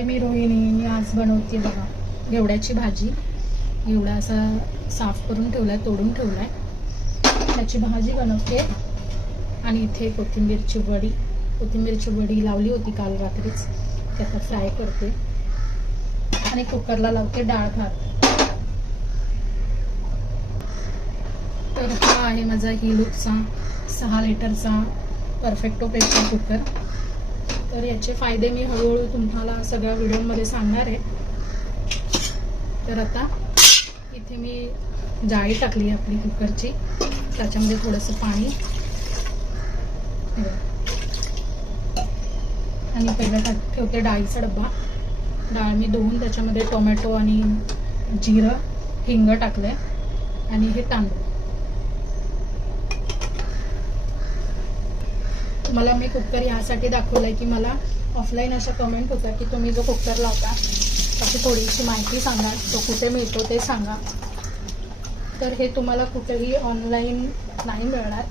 हाय मी रोहिणी. मी आज बनवते बघा घेवड्याची भाजी. घेवडा असा साफ करून ठेवलाय, तोडून ठेवलाय, त्याची भाजी बनवते. आणि इथे कोथिंबीरची वडी लावली होती काल रात्रीच, ते आता फ्राय करते. आणि कुकरला लावते डाळ भात. तर हा आहे माझा हिलूकचा 6 लिटरचा परफेक्टो प्रेशर कुकर. तर याचे फायदे मी हळूहळू तुम्हाला सगळ्या व्हिडिओमध्ये सांगणार आहे. तर आता इथे मी जाळी टाकली आपली कुकरची, त्याच्यामध्ये थोडंसं पाणी आणि पहिला ठेवते डाळीचा डब्बा. डाळ मी धुवून त्याच्यामध्ये टोमॅटो आणि जिरं, हिंग टाकलंय आणि हे तांदूळ. तुम्हाला मी कुकर यासाठी दाखवलंय की मला ऑफलाईन अशा कमेंट होत्या की तुम्ही जो कुकर लावता त्याची थोडीशी माहिती सांगा, तो कुठे मिळतो ते सांगा. तर हे तुम्हाला कुठेही ऑनलाईन नाही मिळणार.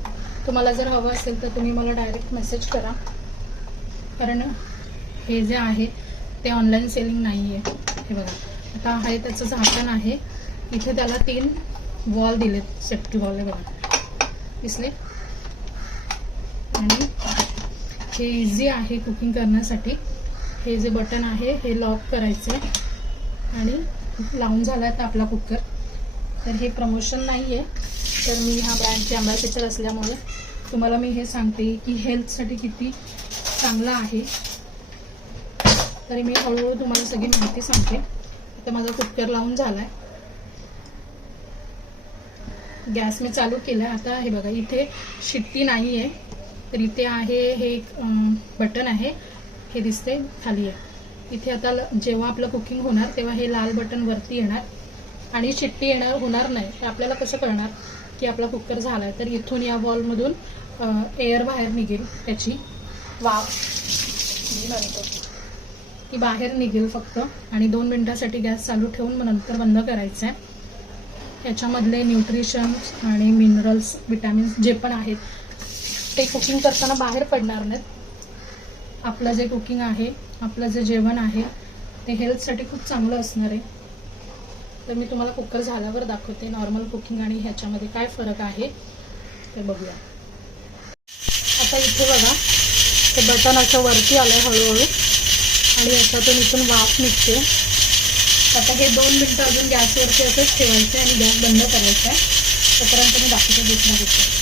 तुम्हाला जर हवं असेल तर तुम्ही मला डायरेक्ट मेसेज करा, कारण हे जे आहे ते ऑनलाईन सेलिंग नाही आहे. हे बघा आता आहे त्याचं झाकण आहे, इथे त्याला 3 वॉल दिलेत, सेफ्टी वॉल. हे बघा दिसले. आणि हे इझी आहे कुकिंग करण्यासाठी. हे जे बटन आहे हे लॉक करायचं आहे आणि लावून झाला आहे आपला कुकर. तर हे प्रमोशन नाही आहे, तर मी ह्या ब्रँडचे अँबॅसेडर असल्यामुळे तुम्हाला मी हे सांगते की हेल्थसाठी किती चांगलं आहे. तरी मी हळूहळू तुम्हाला सगळी माहिती सांगते. आता माझा कुकर लावून झाला आहे, गॅस मी चालू केला. आता हे बघा इथे शिट्टी नाही आहे, तर इथे आहे हे एक बटन आहे, हे दिसते खाली आहे. इथे आता जेव्हा आपलं कुकिंग होणार तेव्हा हे लाल बटन वरती येणार आणि शिट्टी होणार नाही. तर आपल्याला कसं कळणार की आपला कुकर झाला आहे? तर इथून या वॉलमधून एअर बाहेर निघेल, त्याची वाफ जी म्हणतो ती बाहेर निघेल फक्त. आणि 2 मिनिटासाठी गॅस चालू ठेवून मग नंतर बंद करायचं आहे. याच्यामधले न्यूट्रिशन्स आणि मिनरल्स, विटॅमिन्स जे पण आहेत ते कुकिंग करताना बाहेर पडणार नाहीत. आपलं जे कुकिंग आहे, आपलं जे जेवण आहे ते हेल्थसाठी खूप चांगलं असणार आहे. तर मी तुम्हाला कुकर झाल्यावर दाखवते नॉर्मल कुकिंग आणि ह्याच्यामध्ये काय फरक आहे ते बघूया. आता इथे बघा ते बटन असं वरती आलं हळूहळू आणि याच्यातून इथून वाफ निघते. आता हे 2 मिनटं अजून गॅसवरती असंच ठेवायचं आहे आणि गॅस बंद करायचा आहे. तोपर्यंत मी दाखवते दुसरा कुकर.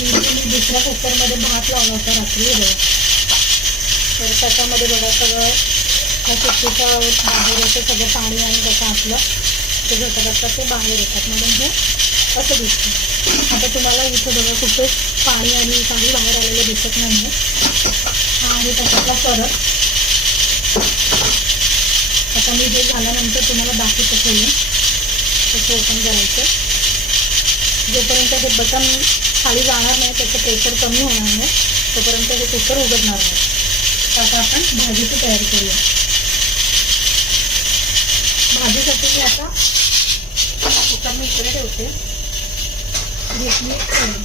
मी दुसऱ्या कुकरमध्ये भात लावला होता रात्री. तर त्याच्यामध्ये बघा सगळं ह्या शिट्टीच्या बाहेर येतं, सगळं पाणी आणि त्याचं आपलं ते घटक असतात ते बाहेर येतात, म्हणून हे असं दिसतं. आता तुम्हाला इथं बघा कुठेच पाणी आणि काही बाहेर आलेलं दिसत नाही आहे. हा आहे त्याच्यातला फरक. आता मी हे झाल्यानंतर तुम्हाला बाकी कसं कसं ओपन करायचं. जोपर्यंत हे बटन खाली जाणार नाही, त्याचं प्रेशर कमी होणार नाही, तोपर्यंत हे कुकर उघडणार नाही. तर आता आपण भाजीची तयारी करूया. भाजीसाठी मी आता कुकर मी इकडे ठेवते. घेतली कढई.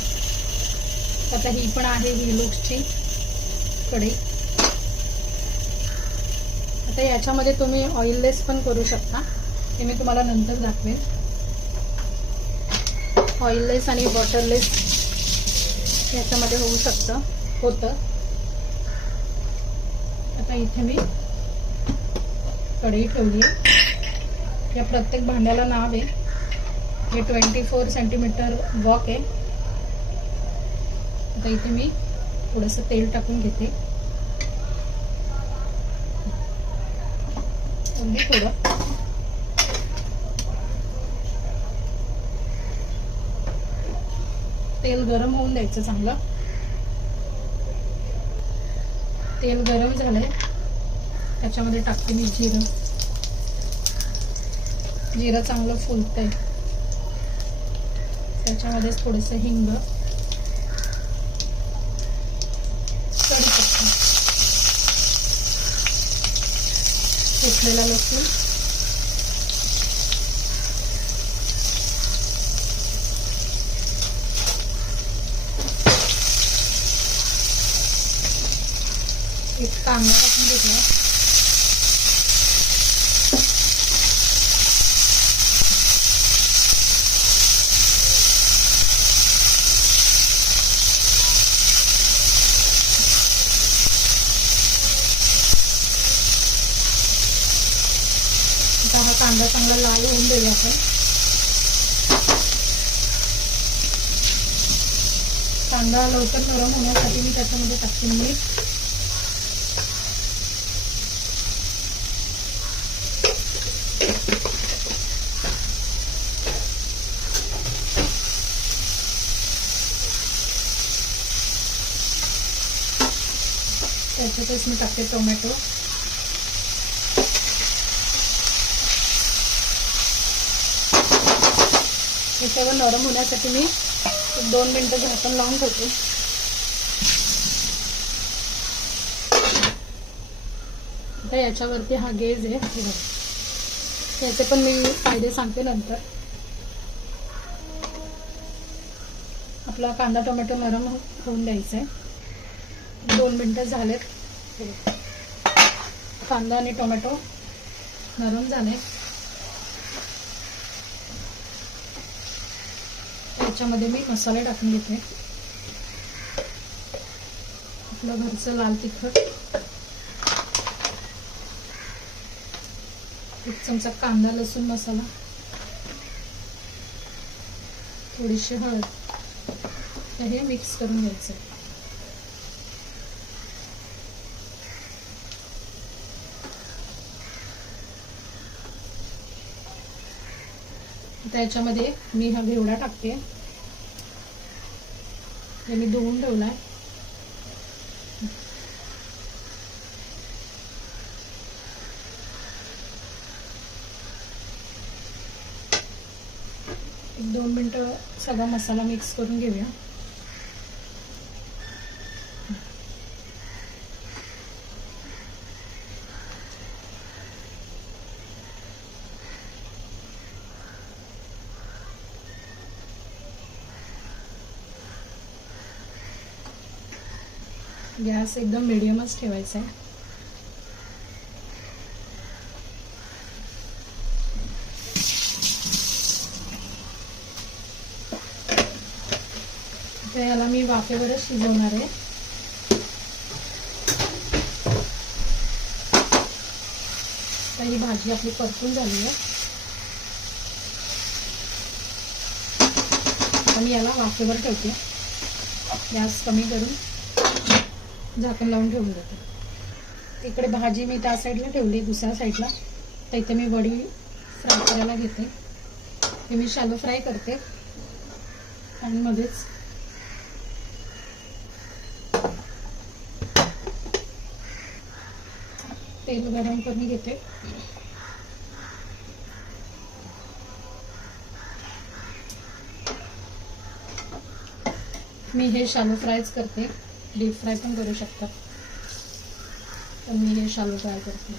आता ही पण आहे हिलूकची कढई. आता याच्यामध्ये तुम्ही ऑइललेस पण करू शकता, हे मी तुम्हाला नंतर दाखवेन. ऑइललेस आणि वॉटरलेस याच्यामध्ये होऊ होतं. आता इथे मी कढई ठेवली. या प्रत्येक भांड्याला नाव आहे. हे 24 सेंटीमीटर वॉक आहे. आता इथे मी थोडंसं तेल टाकून घेते, अगदी थोडं. तेल गरम होऊन द्यायचं चांगलं. तेल गरम झालंय, त्याच्यामध्ये टाकते मी जिरं. जिरं चांगलं फुलतंय, त्याच्यामध्येच थोडंसं हिंग, कढीपत्ता, कुटलेला लसूण, एक कांदा टाकून घेतला. आता हा कांदा चांगला लाल होऊन देऊया आपण. कांदा लवकर नरम होण्यासाठी मी त्याच्यामध्ये टाकते मीठ. त्याच्यातच मी टाकते टोमॅटो. त्याच्यावर नरम होण्यासाठी मी 2 मिनिटं झाकण लावून ठेवते. आता याच्यावरती हा गेज आहे, याचे पण मी फायदे सांगते नंतर. आपला कांदा टोमॅटो नरम होऊन द्यायचा आहे. 2 मिनिटं झालेत. कांदा आणि टोमॅटो नरम झाले. याच्यामध्ये मी मसाले टाकून घेते. आपलं घरचं लाल तिखट, 1 चमचा कांदा लसूण मसाला, थोडीशी हळद. हे मिक्स करून घ्यायचं. त्याच्यामध्ये मी हा घेवडा टाकते. हे मी धुवून ठेवलाय. एक 2 मिनिटं सगळा मसाला मिक्स करून घेऊया. गॅस एकदम मीडियमच ठेवायचा आहे. तर याला मी वाफेवरच शिजवणार आहे. तर ही भाजी आपली परतून झाली आहे. आणि याला वाफेवर ठेवते. गॅस कमी करून झाकण लावून ठेवून देते. इकडे भाजी मी त्या साईडला ठेवली, दुसऱ्या साईडला. तर इथे मी वडी फ्राय करायला घेते. हे मी शॅलो फ्राय करते. आणि मध्येच तेल गरम करून घेते. मी हे शॅलो फ्रायच करते. डीप फ्राय पण करू शकतात, पण मी हे शॅलो फ्राय करते.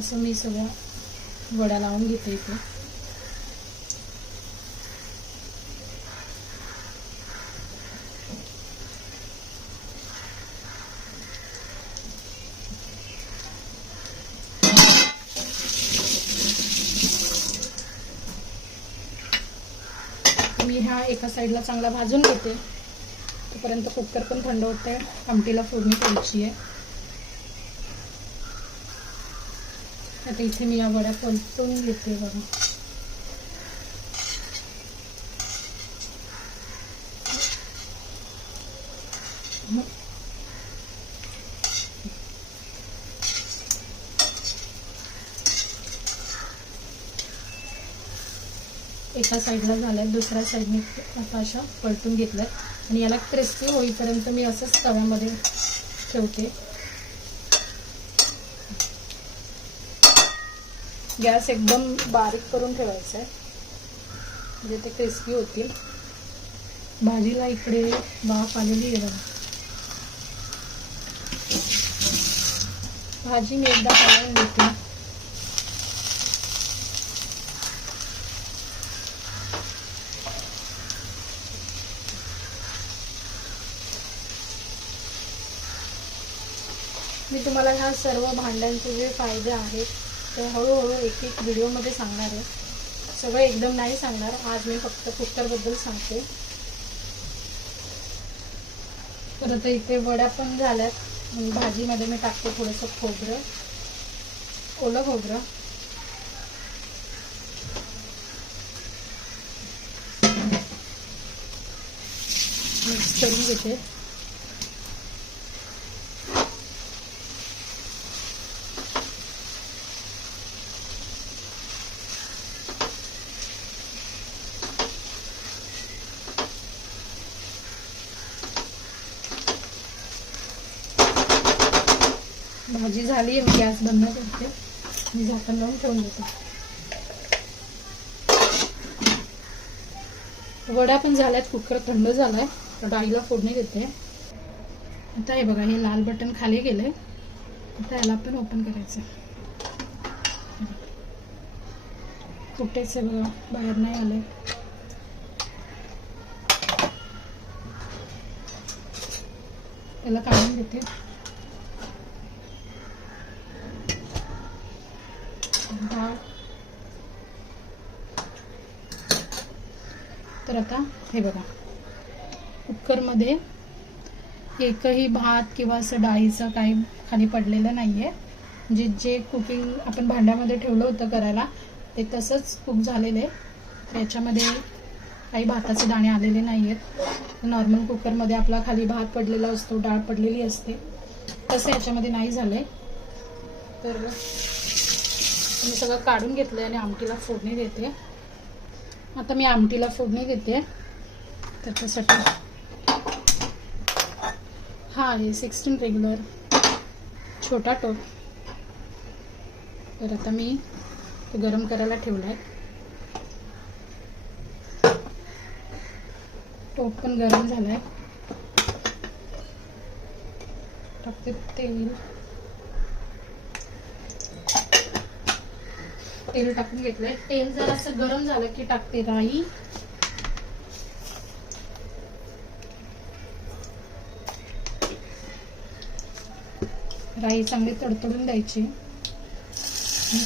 असं मी सगळ्या वड्या लावून घेते इथे. मी ह्या एका साईडला चांगला भाजून घेते. तोपर्यंत कुकर पण थंड होते. आमटीला फोडणी द्यायची आहे. आता इथे मी या वड्या परतून घेते बघा. एका साईडला झाल्या, दुसऱ्या साईडने आता अशा परतून घेतल्यात. आणि याला क्रिस्पी होईपर्यंत मी असंच तव्यामध्ये ठेवते. गॅस एकदम बारीक करून ठेवायचा आहे, म्हणजे ते क्रिस्पी होतील. भाजीला इकडे वाफ आलेली आहे बघा. भाजी मी एकदा हलवून घेते. मी तुम्हाला ह्या सर्व भांड्यांचे जे फायदे आहेत ते हळूहळू एक एक व्हिडिओमध्ये सांगणार आहे. सगळं एकदम नाही सांगणार. आज मी फक्त कुकरबद्दल सांगते. तर आता इथे वड्या पण झाल्यात. भाजीमध्ये मी टाकते थोडंसं खोबरं, ओलं खोबरं. मिक्स करून घेते. भाजी झाली आहे. मी गॅस बंद करते. मी झाकण लावून ठेवून देते. वड्या पण झाल्यात. कुकर थंड झालाय. तर डाळीला फोडणी देते. आता हे बघा, हे लाल बटन खाली गेले. आता याला पण ओपन करायचं. कुठेच आहे बघा, बाहेर नाही आले. त्याला काढून देते. तर आता हे बघा, कुकरमध्ये एकही भात किंवा असं डाळीचं काही खाली पडलेलं नाही आहे. म्हणजे जे कुकिंग आपण भांड्यामध्ये ठेवलं होतं करायला ते तसंच कुक झालेलं आहे. त्याच्यामध्ये काही भाताचे दाणे आलेले नाही आहेत. नॉर्मल कुकरमध्ये आपला खाली भात पडलेला असतो, डाळ पडलेली असते, तसं याच्यामध्ये नाही झालं आहे. तर मी सगळं काढून घेतलं आणि आमटीला फोडणी देते. आता मी आमटीला फोडणी देते. त्याच्यासाठी हा आहे 16 रेग्युलर छोटा टोप. तर आता मी तो गरम करायला ठेवला आहे. टोप पण गरम झाला आहे. टाकते तेल. तेल टाकून घेतलंय. तेल जर असं गरम झालं की टाकते राई, राई चांगली तडतडून द्यायची.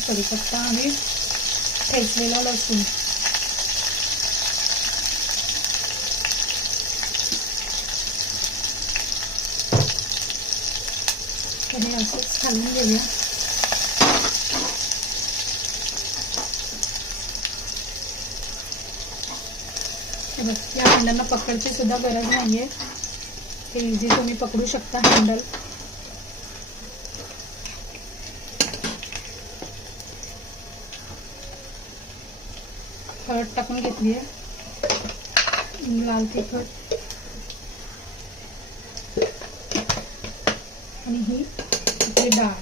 कढीपत्ता आणि ठेचलेला लसूण. हे असंच घालून घेऊया. या हँडलला पकडची सुद्धा गरज नाहीये. हे इझी तुम्ही पकडू शकता हँडल. हळद टाकून घेतली आहे. लाल तिखट आणि ही आपली डाळ.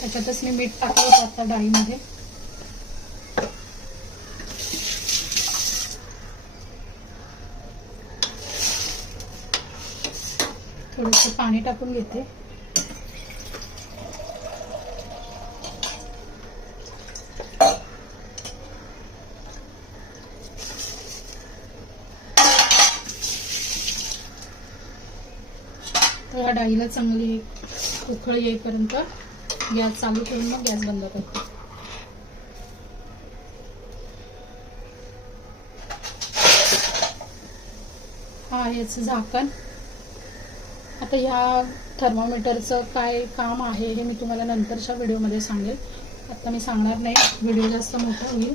त्याच्यातच मी मीठ टाकलं होतं आता डाळीमध्ये. थोडंसं पाणी टाकून घेते. तर या डाळीला चांगली उकळ येईपर्यंत गॅस चालू करून मग गॅस बंद करते. हा याचं झाकण. आता ह्या थर्मामीटरचं काय काम आहे हे मी तुम्हाला नंतरच्या व्हिडिओमध्ये सांगेल. आता मी सांगणार नाही, व्हिडिओ जास्त मोठा होईल.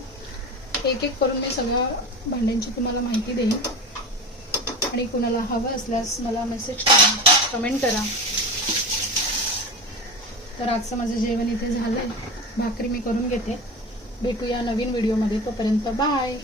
एक एक करून मी सगळ्या भांड्यांची तुम्हाला माहिती देईन. आणि कुणाला हवं असल्यास मला मेसेज करा, कमेंट करा. तर आजचं माझं जेवण इथे झालंय. भाकरी मी करून घेते. भेटूया नवीन व्हिडिओमध्ये. तोपर्यंत बाय.